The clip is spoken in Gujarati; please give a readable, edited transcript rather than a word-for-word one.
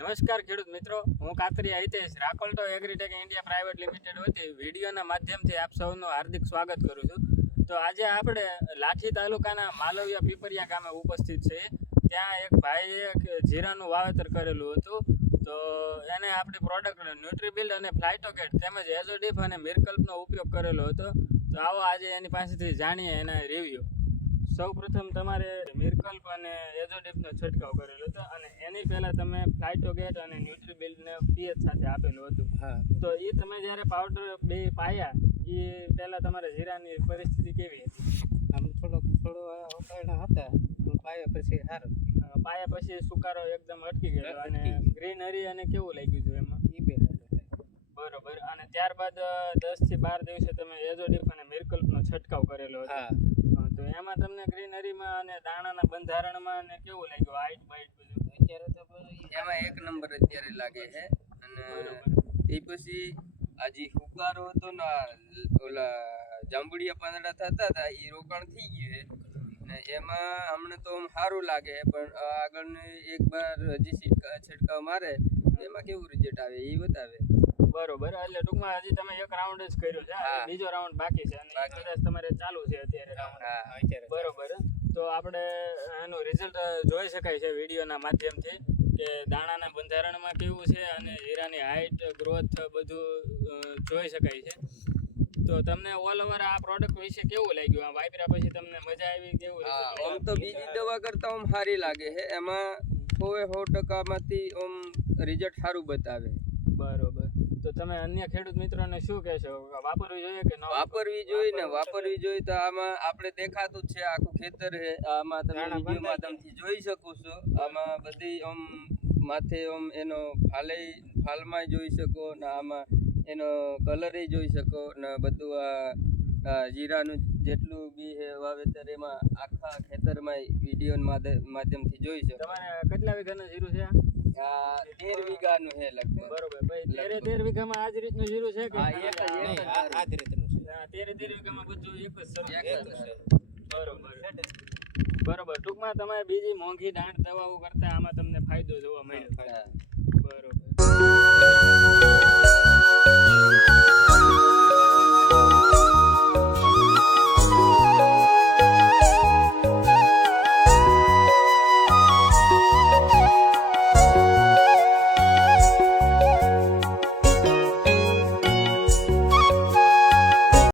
નમસ્કાર ખેડૂત મિત્રો, હું Katariya Hitesh Rakolto agritech India private limited વતી વિડીયોના માધ્યમથી આપ સૌનું હાર્દિક સ્વાગત કરું છું. તો આજે આપણે લાઠી તાલુકાના માલવિયા પીપરિયા ગામે ઉપસ્થિત છીએ. ત્યાં એક ભાઈએ જીરાનું વાવેતર કરેલું હતું. તો એને આપણી પ્રોડક્ટ ન્યુટ્રીબિલ્ડ અને ફ્લાઇટોકેટ તેમજ એઝોડિફ અને મિરકલ્પનો ઉપયોગ કરેલો હતો. તો આવો આજે એની પાસેથી જાણીએ એના રિવ્યૂ. સૌ પ્રથમ તમારે મિરકલ્પ અને એઝોડિફનો છંટકાવ કરેલો હતો અને એની પહેલાં તમે ફ્લાઇટોકેટ અને ન્યુટ્રીબિલ્ડને પીએચ સાથે આપેલું હતું. તો એ તમે જ્યારે પાવડર બે પાયા એ પહેલાં તમારા જીરાની પરિસ્થિતિ કેવી હતી? આમ થોડો ઉકાળા હતા પણ પાયા પછી સારું પાયા પછી સુકારો એકદમ અટકી ગયો અને ગ્રીનરી અને કેવું લાગ્યું હતું એમાં? એ બે બરોબર. અને ત્યારબાદ 10 થી 12 દિવસે તમે એઝોડિફ અને મિરકલ્પનો છંટકાવ કરેલો હતો. તો એમાં તમને ગ્રીનરીમાં અને દાણાના બંધારણમાં અને કેવું લાગ્યું? હાઈટ બાઈટ બધું અત્યારે તો એમાં એક નંબર અત્યારે લાગે છે. અને એ પછી આ જે ફુગારો હતો ને ઓલા જાંબુડિયા પાંદડા થતા હતા એ રોકાણ થઈ ગયું છે ને એમાં હમણાં તો સારું લાગે પણ આગળ એક વાર હજી છંટકાવ મારે એમાં કેવું રિઝલ્ટ આવે એ બતાવે. બરોબર. એટલે ટૂંકમાં હજી તમે એક રાઉન્ડ જ કર્યો છે, બીજો રાઉન્ડ બાકી છે અને કદાચ તમારે ચાલુ છે અત્યારે રાઉન્ડ. બરોબર. તો આપણે એનું રિઝલ્ટ જોઈ શકાય છે વિડીયોના માધ્યમથી કે દાણાના બંધારણમાં કેવું છે અને જીરાની હાઈટ ગ્રોથ બધું જોઈ શકાય છે. તો તમને ઓલ ઓવર આ પ્રોડક્ટ વિશે કેવું લાગ્યું? આ વાપર્યા પછી તમને મજા આવી? કેવું? આમ તો બીજી દવા કરતા આમ સારી લાગે છે. એમાં 100% આમ રિઝલ્ટ સારું બતાવે. બરોબર. તો તમે અન્ય ખેડૂત મિત્રોને શું કહેશો? વાપરવી જોઈએ કે ન વાપરવી જોઈએ ને? વાપરવી જોઈએ. તો આમાં આપણે દેખાતું જ છે આખું ખેતર છે. આમાં તમે વિડીયો માધ્યમથી જોઈ શકો છો. આમાં બધી આમ માથે આમ એનો ફાલમાં જોઈ શકો ને આમાં એનો કલર જોઈ શકો ને બધું આ જીરાનું જેટલું બી છે વાવેતર એમાં આખા ખેતરમાં વિડીયો માધ્યમથી જોઈ શકો. તમારે કેટલા વીઘાનું જીરું છે? આ 13 વીઘાનું છે લગભગ. બરોબર. ભાઈ 13 વીઘામાં આ જ રીતનું જીરું છે કે? આ જ રીતનું છે. 13 વીઘામાં બધું એક જ સરખું છે. બરોબર. ટૂંકમાં તમે બીજી મોંઘી દાંડ દવાઓ કરતા આમાં તમને ફાયદો જોવા મળ્યો. બરોબર.